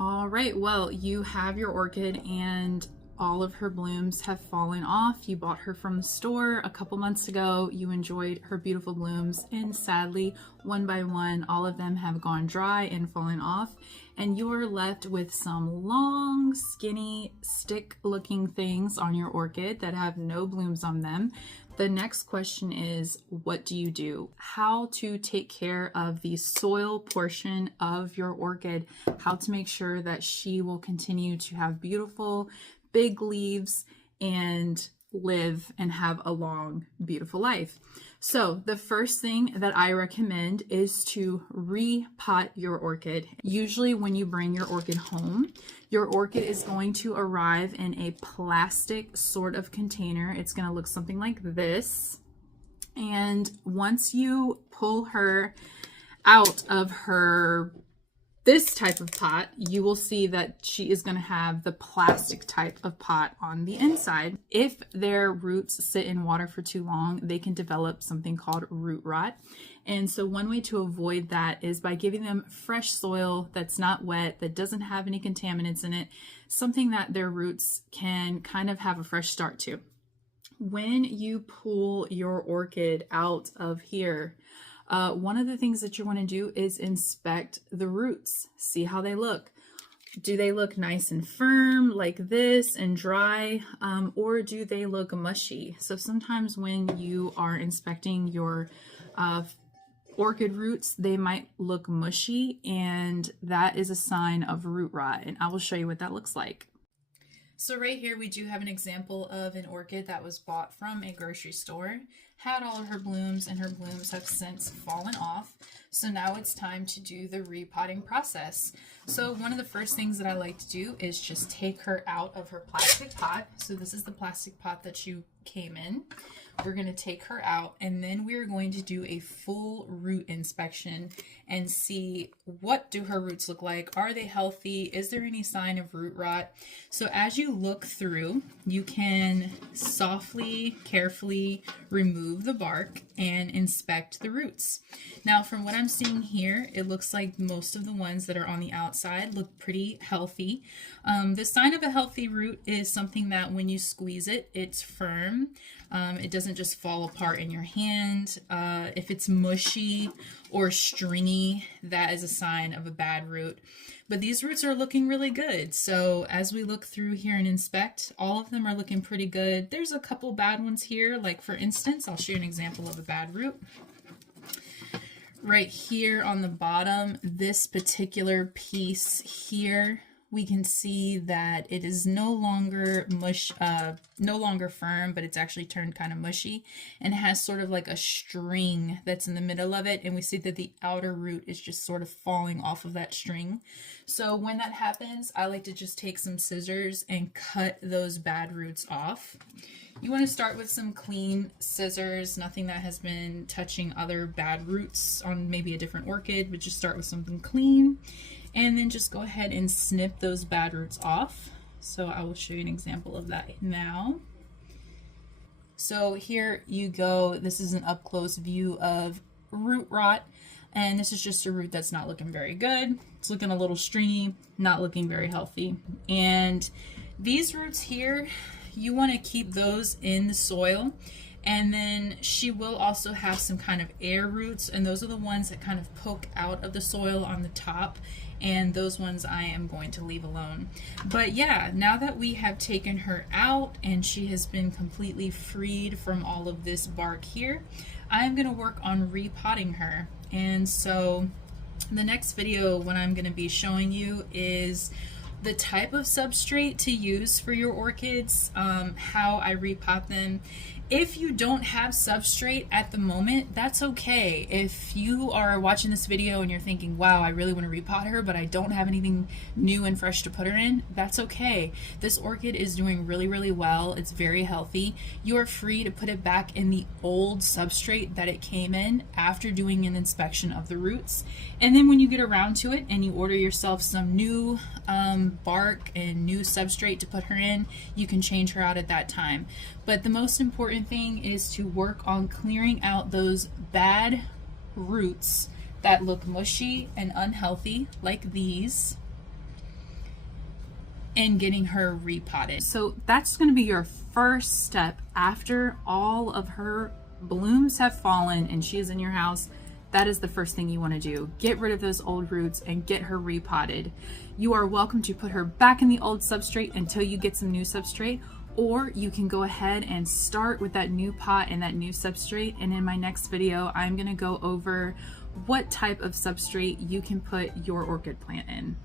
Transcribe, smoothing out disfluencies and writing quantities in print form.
All right, well, you have your orchid and all of her blooms have fallen off. You bought her from the store a couple months ago. You enjoyed her beautiful blooms, and sadly, one by one, all of them have gone dry and fallen off, and you're left with some long, skinny, stick-looking things on your orchid that have no blooms on them. The next question is, what do you do? How to take care of the soil portion of your orchid, how to make sure that she will continue to have beautiful, big leaves and live and have a long, beautiful life. So the first thing that I recommend is to repot your orchid. Usually when you bring your orchid home, your orchid is going to arrive in a plastic sort of container. It's going to look something like this. And once you pull her out of this type of pot, you will see that she is going to have the plastic type of pot on the inside. If their roots sit in water for too long, they can develop something called root rot. And so one way to avoid that is by giving them fresh soil that's not wet, that doesn't have any contaminants in it, something that their roots can kind of have a fresh start to. When you pull your orchid out of here, one of the things that you want to do is inspect the roots. See how they look. Do they look nice and firm like this and dry, or do they look mushy? So sometimes when you are inspecting your orchid roots, they might look mushy, and that is a sign of root rot, and I will show you what that looks like. So right here we do have an example of an orchid that was bought from a grocery store, had all of her blooms, and her blooms have since fallen off. So now it's time to do the repotting process. So one of the first things that I like to do is just take her out of her plastic pot. So this is the plastic pot that you came in. We're going to take her out, and then we're going to do a full root inspection and see, what do her roots look like? Are they healthy? Is there any sign of root rot? So as you look through, you can softly, carefully remove the bark and inspect the roots. Now, from what I'm seeing here, it looks like most of the ones that are on the outside look pretty healthy. The sign of a healthy root is something that when you squeeze it, it's firm. It doesn't just fall apart in your hand. If it's mushy or stringy, that is a sign of a bad root. But these roots are looking really good. So as we look through here and inspect, all of them are looking pretty good. There's a couple bad ones here. Like for instance, I'll show you an example of a bad root. Right here on the bottom, this particular piece here, we can see that it is no longer firm, but it's actually turned kind of mushy, and it has sort of like a string that's in the middle of it, and we see that the outer root is just sort of falling off of that string. So when that happens, I like to just take some scissors and cut those bad roots off. You want to start with some clean scissors, nothing that has been touching other bad roots on maybe a different orchid, but just start with something clean. And then just go ahead and snip those bad roots off. So I will show you an example of that now. So here you go. This is an up close view of root rot. And this is just a root that's not looking very good. It's looking a little stringy, not looking very healthy. And these roots here, you want to keep those in the soil. And then she will also have some kind of air roots, and those are the ones that kind of poke out of the soil on the top, and those ones I am going to leave alone. But yeah, now that we have taken her out and she has been completely freed from all of this bark here, I'm going to work on repotting her. And so the next video, what I'm going to be showing you is the type of substrate to use for your orchids, how I repot them. If you don't have substrate at the moment, that's okay. If you are watching this video and you're thinking, wow, I really want to repot her, but I don't have anything new and fresh to put her in, that's okay. This orchid is doing really, really well. It's very healthy. You are free to put it back in the old substrate that it came in after doing an inspection of the roots. And then when you get around to it and you order yourself some new bark and new substrate to put her in, you can change her out at that time. But the most important thing is to work on clearing out those bad roots that look mushy and unhealthy, like these. and getting her repotted. So that's going to be your first step after all of her blooms have fallen and she is in your house. That is the first thing you want to do. Get rid of those old roots and get her repotted. You are welcome to put her back in the old substrate until you get some new substrate, or you can go ahead and start with that new pot and that new substrate. And in my next video, I'm going to go over what type of substrate you can put your orchid plant in.